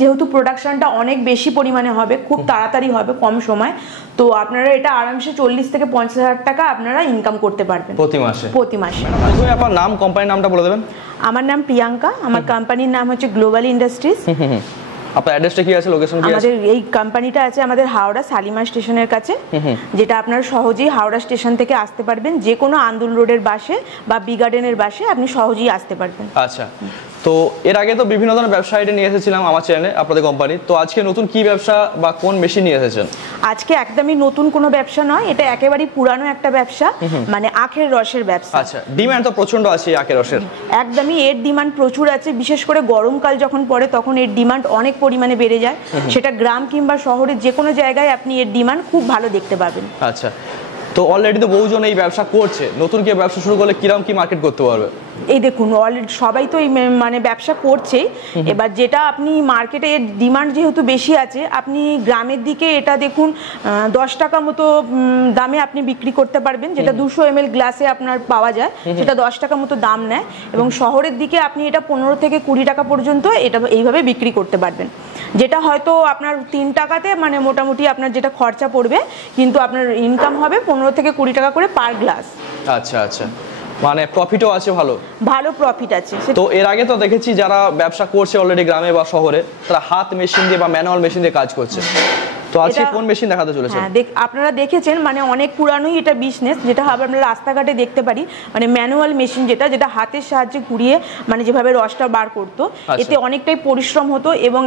যেহেতু প্রোডাকশনটা অনেক বেশি পরিমাণে হবে, খুব তাড়াতাড়ি হবে, কম সময়, তো আপনারা এটা আরামসে 40 থেকে 50 হাজার টাকা আপনারা ইনকাম করতে পারবেন প্রতি মাসে। প্রথমে আপনার নাম, কোম্পানির নামটা বলে দেবেন। আমার নাম প্রিয়াঙ্কা, আমার কোম্পানির নাম হচ্ছে গ্লোবাল ইন্ডাস্ট্রিজ। আপনার অ্যাড্রেসটা কি আছে, লোকেশন কি আছে? আমাদের এই কোম্পানিটা আছে আমাদের হাওড়া শালিমার স্টেশনের কাছে, যেটা আপনারা সহজেই হাওড়া স্টেশন থেকে আসতে পারবেন। যে কোনো আন্দুল রোডের বাসে বা বি গার্ডেনের বাসে আপনি সহজেই আসতে পারবেন। আচ্ছা, তো এর আগে তো বিভিন্ন ধরনের ব্যবসা আইডিয়া নিয়ে এসেছিলাম আমার চ্যানেলে আপনাদের কোম্পানি, তো আজকে নতুন কি ব্যবসা বা কোন মেশিন নিয়ে এসেছেন? আজকে একদমই নতুন কোনো ব্যবসা নয়, এটা একেবারেই পুরানো একটা ব্যবসা, মানে আখের রসের ব্যবসা। আচ্ছা, ডিমান্ড তো প্রচন্ড আছে আখের রসের। একদমই এর ডিমান্ড প্রচুর আছে, বিশেষ করে গরমকাল যখন পড়ে তখন এর ডিমান্ড অনেক পরিমাণে বেড়ে যায়। সেটা গ্রাম কিংবা শহরের যে কোনো জায়গায় আপনি এর ডিমান্ড খুব ভালো দেখতে পাবেন। আচ্ছা, তো অলরেডি তো বহুজন এই ব্যবসা করছে, নতুন কি ব্যবসা শুরু করলে কিরকম কি মার্কেট করতে পারবে? এই দেখুন, অলরেডি সবাই তো এই মানে ব্যবসা করছে। এবার যেটা আপনি মার্কেটে এর ডিমান্ড যেহেতু বেশি আছে, আপনি গ্রামের দিকে এটা দেখুন 10 টাকা মতো দামে আপনি বিক্রি করতে পারবেন, যেটা 200 ml গ্লাসে আপনার পাওয়া যায়, সেটা 10 টাকা মতো দাম নেয়। এবং শহরের দিকে আপনি এটা 15 থেকে 20 টাকা পর্যন্ত এটা এইভাবে বিক্রি করতে পারবেন, যেটা হয়তো আপনার 3 টাকাতে মানে মোটামুটি আপনার যেটা খরচা পড়বে, কিন্তু আপনার ইনকাম হবে 15 থেকে 20 টাকা করে পার গ্লাস। আচ্ছা আচ্ছা, মানে প্রফিটও আছে, ভালো প্রফিট আছে। তো এর আগে তো দেখেছি যারা ব্যবসা করছে অলরেডি গ্রামে বা শহরে, তারা হাত মেশিন দিয়ে বা ম্যানুয়াল মেশিন দিয়ে কাজ করছে। তো আজকে কোন মেশিন দেখাতে চলেছেন? হ্যাঁ, আপনারা দেখেছেন, মানে অনেক পুরানোই এটা বিজনেস, যেটা হবে আমরা রাস্তাঘাটে দেখতে পারি, মানে ম্যানুয়াল মেশিন, যেটা হাতের সাহায্যে ঘুরিয়ে মানে যেভাবে রসটা বার করতো। এতে অনেকটাই পরিশ্রম হতো এবং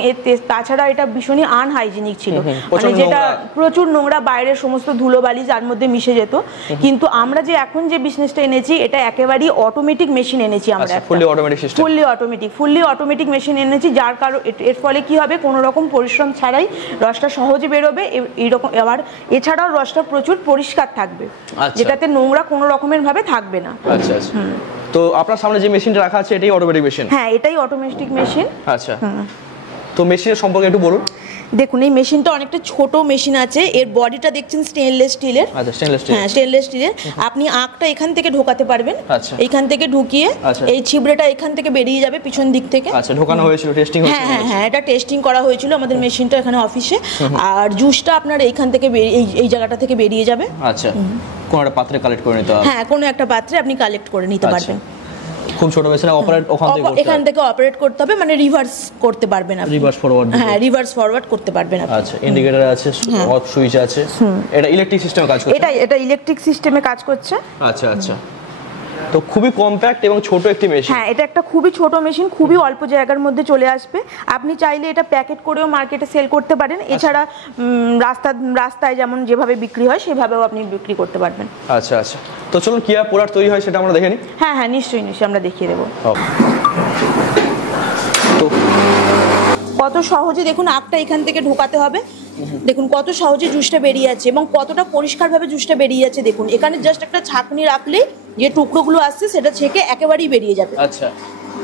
তাছাড়া এটা ভীষণই আনহাইজিনিক ছিল, মানে যেটা প্রচুর নোংরা, বাইরের সমস্ত ধুলোবালি যার মধ্যে মিশে যেত। কিন্তু আমরা যে এখন যে বিজনেসটা এনেছি, এটা একেবারেই অটোমেটিক মেশিন এনেছি আমরা, ফুললি অটোমেটিক মেশিন এনেছি, যার কারণে এর ফলে কি হবে, কোনো রকম পরিশ্রম ছাড়াই রসটা সহজে বেরোবে। এইরকম আবার এছাড়াও রসটা প্রচুর পরিষ্কার থাকবে, যেটাতে নোংরা কোনো রকমের ভাবে থাকবে না। আচ্ছা আচ্ছা, তো আপনার সামনে যে মেশিনটা রাখা আছে এটাই অটোমেটিক মেশিন? হ্যাঁ, এটাই অটোমেটিক মেশিন। আচ্ছা, তো মেশিনের সম্পর্কে একটু বলুন। দেখুন, এই মেশিনটা অনেকটা ছোট মেশিন আছে, এর বডিটা দেখছেন স্টেনলেস স্টিলের। আচ্ছা, স্টেনলেস স্টিল। হ্যাঁ, স্টেনলেস স্টিলের। আপনি আঁকটা এখান থেকে ঢোকাতে পারবেন, এইখান থেকে ঢুকিয়ে এই ছিবড়েটা এখান থেকে বেরিয়ে যাবে পিছন দিক থেকে। আচ্ছা, ঢোকানো হয়েছিল, টেস্টিং হয়েছিল? হ্যাঁ হ্যাঁ, এটা টেস্টিং করা হয়েছিল আমাদের মেশিনটা এখানে অফিসে। আর জুসটা আপনার এইখান থেকে এই জায়গাটা থেকে বেরিয়ে যাবে। আচ্ছা, কোন একটা পাত্রে কালেক্ট করে নিতে হবে? হ্যাঁ, কোনো একটা পাত্রে আপনি কালেক্ট করে নিতে পারবেন। খুব ছোট মেশিন, অপারেট এখান থেকে অপারেট করতে হবে, মানে রিভার্স করতে পারবেন আপনি, রিভার্স ফরওয়ার্ড। হ্যাঁ, রিভার্স ফরওয়ার্ড করতে পারবেন আপনি। আচ্ছা, ইন্ডিকেটর আছে, অফ সুইচ আছে। এটা ইলেকট্রিক সিস্টেমে কাজ করছে? এটা ইলেকট্রিক সিস্টেমে কাজ করছে। আচ্ছা আচ্ছা, তো খুবই কম্প্যাক্ট এবং ছোট একটি মেশিন। হ্যাঁ, এটা একটা খুবই ছোট মেশিন, খুবই অল্প জায়গার মধ্যে চলে আসবে। আপনি চাইলে এটা প্যাকেট করেও মার্কেটে সেল করতে পারেন, এছাড়া রাস্তায় যেমন যেভাবে বিক্রি হয় সেভাবেও আপনি বিক্রি করতে পারবেন। আচ্ছা আচ্ছা, তো চলুন কি প্রোডাক্ট তৈরি হয় সেটা আমরা দেখে নিই। হ্যাঁ হ্যাঁ, নিশ্চয়ই আমরা দেখিয়ে দেবো। তো কত সহজে দেখুন, আখটা এখান থেকে ঢোকাতে হবে, দেখুন কত সহজে জুসটা বেরিয়ে যাচ্ছে এবং কতটা পরিষ্কারভাবে জুসটা বেরিয়ে যাচ্ছে। দেখুন, এখানে জাস্ট একটা ছাঁকনি রাখলেই যে টুকরোগুলো আসছে সেটা ছেঁকে একেবারেই বেরিয়ে যাবে। আচ্ছা,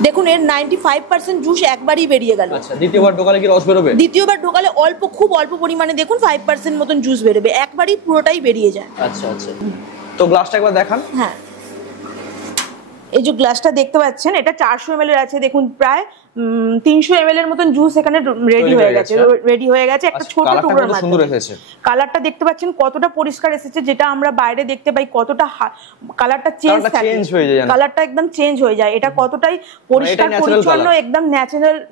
দেখুন এর 95% জুস একবারই বেরিয়ে গেল। আচ্ছা, দ্বিতীয়বার ঢোকালে কি রস বেরোবে? দ্বিতীয়বার ঢোকালে খুব অল্প পরিমাণে, দেখুন 5% মতন জুস বেরোবে, একবারই পুরোটাই বেরিয়ে যায়। আচ্ছা আচ্ছা, তো গ্লাসটা একবার দেখান। হ্যাঁ, এই যে গ্লাসটা দেখতে পাচ্ছেন, এটা 400 ml এর আছে। দেখুন প্রায় 300 ml এর মতন জুস এখানে রেডি হয়ে গেছে একটা ছোট টুকরোর মধ্যে। কালারটা দেখতে পাচ্ছেন কতটা পরিষ্কার এসেছে, যেটা আমরা বাইরে দেখতে পাই কতটা কালারটা চেঞ্জ হয়ে যায়, কালারটা একদম চেঞ্জ হয়ে যায়। এটা কতটাই পরিষ্কার পরিচ্ছন্ন, একদম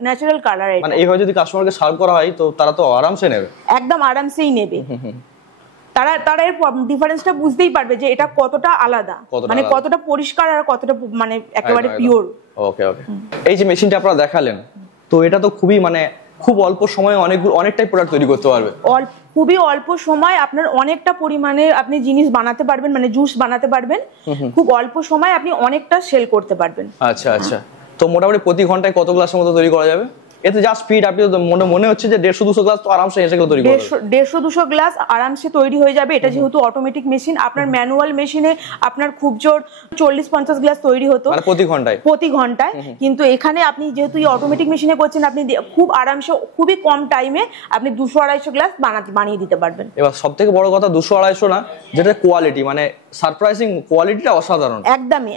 ন্যাচারাল কালার। মানে এইভাবে যদি কাস্টমারকে সার্ভ করা হয় তো তারা তো আরামসে নেবে, একদম আরামসেই নেবে। তারা এর ডিফারেন্সটা বুঝতেই পারবে যে এটা কতটা আলাদা, মানে কতটা পরিষ্কার আর কতটা মানে একেবারে পিওর। ওকে ওকে, এই যে মেশিনটা আপনারা দেখালেন, তো এটা তো খুবই মানে খুব অল্প সময়ে অনেকটাই প্রোডাক্ট তৈরি করতে পারবে। খুবই অল্প সময় আপনার অনেকটা পরিমাণে আপনি জিনিস বানাতে পারবেন, মানে জুস বানাতে পারবেন। খুব অল্প সময় আপনি অনেকটা সেল করতে পারবেন। আচ্ছা আচ্ছা, তো মোটামুটি প্রতি ঘন্টায় কত গ্লাসের মতো তৈরি করা যাবে? এতে যা স্পিড, আপনি তো মনে হচ্ছে যে 150-200 গ্লাস তো আরামসে এসে তৈরি করবে। 150-200 গ্লাস আরামসে তৈরি হয়ে যাবে। এটা যেহেতু অটোমেটিক মেশিন, আপনার ম্যানুয়াল মেশিনে আপনার খুব জোর 40-50 গ্লাস তৈরি হতো প্রতি ঘন্টায়, কিন্তু এখানে আপনি যেহেতু এই অটোমেটিক মেশিনে করছেন, আপনি খুব আরামসে খুবই কম টাইমে আপনি 200-250 গ্লাস বানিয়ে দিতে পারবেন। এবার সবথেকে বড় কথা 200-250 না, যেটা কোয়ালিটি, মানে সারপ্রাইজিং কোয়ালিটিটা অসাধারণ।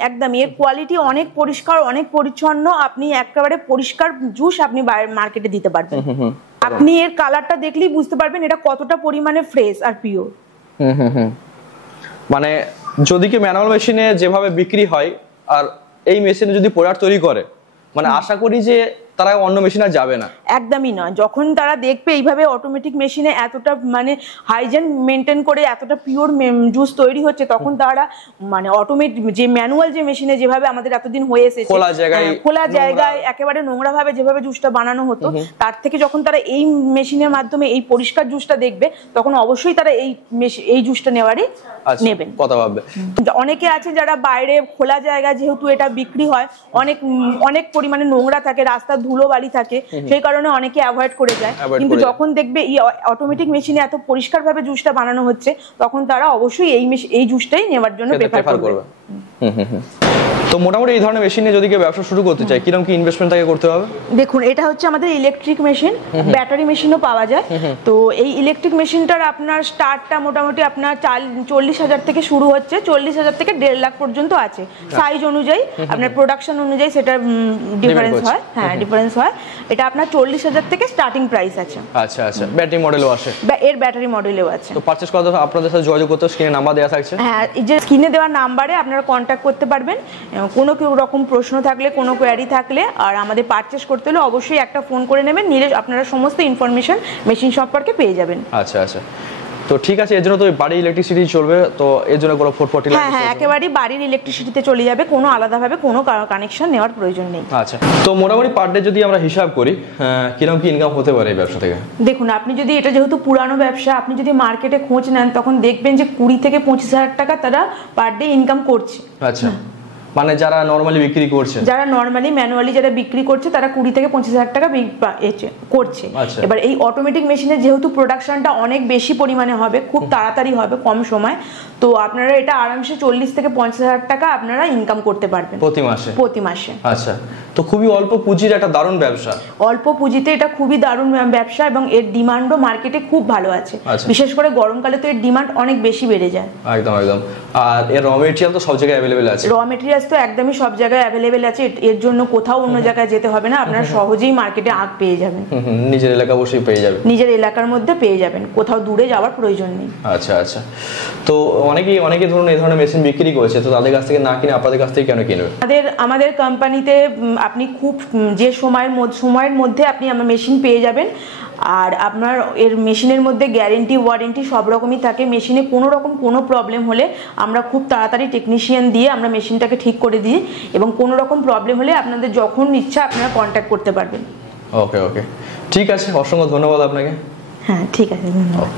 একদমই এর কোয়ালিটি অনেক পরিষ্কার, অনেক পরিচ্ছন্ন। আপনি একেবারে পরিষ্কার জুস আপনি মার্কেটে দিতে পারবেন। আপনি এর কালারটা দেখলেই বুঝতে পারবেন এটা কতটা পরিমাণে ফ্রেশ আর পিওর। মানে যদি কি ম্যানুয়াল মেশিনে যেভাবে বিক্রি হয় আর এই মেশিনে যদি প্রোডাক্ট তৈরি করে, মানে আশা করি যে তারা অন্য মেশিন আর যাবে না। একদমই নয়, যখন তারা দেখবে এইভাবে অটোমেটিক মেশিনে এতটা মানে হাইজেন মেনটেন করে এতটা পিওর জুস তৈরি হচ্ছে, তখন তারা মানে অটোমেটিক যে ম্যানুয়াল যে মেশিনে যেভাবে আমাদের এতদিন হয়ে এসেছে খোলা জায়গায় একেবারে নোংরা ভাবে যেভাবে জুসটা বানানো হতো, তার থেকে যখন তারা এই মেশিনের মাধ্যমে এই পরিষ্কার জুসটা দেখবে, তখন অবশ্যই তারা এই জুসটা নেওয়ারই নেবেন। কথা ভাববে। অনেকে আছে যারা বাইরে খোলা জায়গায় যেহেতু এটা বিক্রি হয়, অনেক পরিমাণে নোংরা থাকে, রাস্তার ধুলো বালি থাকে, সেই কারণে অনেকে অ্যাভয়েড করে যায়। কিন্তু যখন দেখবে এই অটোমেটিক মেশিনে এত পরিষ্কার ভাবে জুসটা বানানো হচ্ছে, তখন তারা অবশ্যই এই জুসটাই নেওয়ার জন্য প্রেফার করবে। তো মোটামুটি এই ধরনের মেশিনে যদি কেউ ব্যবসা শুরু করতে চায়, কিরকম কি ইনভেস্টমেন্ট তাকে করতে হবে? দেখুন, এটা হচ্ছে আমাদের ইলেকট্রিক মেশিন, ব্যাটারি মেশিনও পাওয়া যায়। তো এই ইলেকট্রিক মেশিনটার আপনার স্টার্টটা মোটামুটি আপনার 40,000 থেকে শুরু হচ্ছে, 40,000 থেকে 1.5 লাখ পর্যন্ত আছে। সাইজ অনুযায়ী আপনার প্রোডাকশন অনুযায়ী সেটা ডিফারেন্স হয়। হ্যাঁ, ডিফারেন্স হয়। এটা আপনার 40,000 থেকে স্টার্টিং প্রাইস আছে। আচ্ছা আচ্ছা, ব্যাটারি মডেলও আছে? এর ব্যাটারি মডেলও আছে। তো পারচেজ করার জন্য আপনাদের সাথে যোগাযোগ করতে স্ক্রিনে নাম্বার দেওয়া থাকছে। হ্যাঁ, এই যে স্ক্রিনে দেওয়া নাম্বারে আপনারা কন্ট্যাক্ট করতে পারবেন। কোনো রকম প্রশ্ন থাকলে, কোনো কোয়ারি থাকলে, আর আমাদের পারচেজ করতে হলে অবশ্যই একটা ফোন করে নেবেন, নিলে আপনারা সমস্ত ইনফরমেশন মেশিন সম্পর্কে পেয়ে যাবেন। আচ্ছা আচ্ছা, তো ঠিক আছে। এর জন্য তো বাড়ির ইলেকট্রিসিটি চলবে, তো এর জন্য কোনো 440? হ্যাঁ, একেবারেই বাড়ির ইলেকট্রিসিটিতে চলে যাবে, কোনো আলাদাভাবে কোনো কানেকশন নেওয়ার প্রয়োজন নেই। আচ্ছা, তো মোটামুটি পার ডে যদি আমরা হিসাব করি, কিরকম কি ইনকাম হতে পারে এই ব্যবসা থেকে? দেখুন, আপনি যদি এটা যেহেতু পুরানো ব্যবসা, আপনি যদি মার্কেটে খোঁজ নেন, তখন দেখবেন যে 20 থেকে 25,000 টাকা তারা পার ডে ইনকাম করছে। আচ্ছা, মানে যারা নরমালি বিক্রি করছে, যারা নরমালি ম্যানুয়ালি যারা বিক্রি করছে, তারা 20 থেকে 25,000 টাকা করছে। এবার এই অটোমেটিক মেশিনের যেহেতু প্রোডাকশনটা অনেক বেশি পরিমাণে হবে, খুব তাড়াতাড়ি হবে, কম সময়, তো আপনারা এটা আরামসে 40 থেকে 50,000 টাকা আপনারা ইনকাম করতে পারবেন প্রতি মাসে। আচ্ছা, তো খুবই অল্প পুঁজির একটা দারুণ ব্যবসা। অল্প পুঁজিতে এটা খুবই দারুণ ব্যবসা, এবং এর ডিমান্ডও মার্কেটে খুব ভালো আছে। বিশেষ করে গরমকালে তো এর ডিমান্ড অনেক বেশি বেড়ে যায়। একদম একদম। আর এর র মেটেরিয়াল তো সব জায়গায় অ্যাভেলেবেল আছে? র মেটেরিয়াল তো একদমই সব জায়গায় অ্যাভেলেবেল আছে, এর জন্য কোথাও অন্য জায়গায় যেতে হবে না, আপনারা সহজেই মার্কেটে পেয়ে যাবেন। নিজের এলাকা বসেই পেয়ে যাবেন, নিজের এলাকার মধ্যে পেয়ে যাবেন, কোথাও দূরে যাওয়ার প্রয়োজন নেই। আচ্ছা আচ্ছা, তো অনেকে ধরুন এই ধরনের মেশিন বিক্রি করেছে, তো তাদের কাছ থেকে না কিনে আপনাদের কাছ থেকে কেন কিনবে? আমাদের কোম্পানিতে আপনি খুব যে সময়ের মধ্যে আপনি আমার মেশিন পেয়ে যাবেন, আর আপনার এর মেশিনের মধ্যে গ্যারেন্টি ওয়ারেন্টি সব রকমই থাকে। মেশিনে কোনো রকম কোনো প্রবলেম হলে আমরা খুব তাড়াতাড়ি টেকনিশিয়ান দিয়ে আমরা মেশিনটাকে ঠিক করে দিই, এবং কোনো রকম প্রবলেম হলে আপনাদের যখন ইচ্ছা আপনারা কন্ট্যাক্ট করতে পারবেন। ওকে ওকে, ঠিক আছে, অসংখ্য ধন্যবাদ আপনাকে। হ্যাঁ, ঠিক আছে, ধন্যবাদ।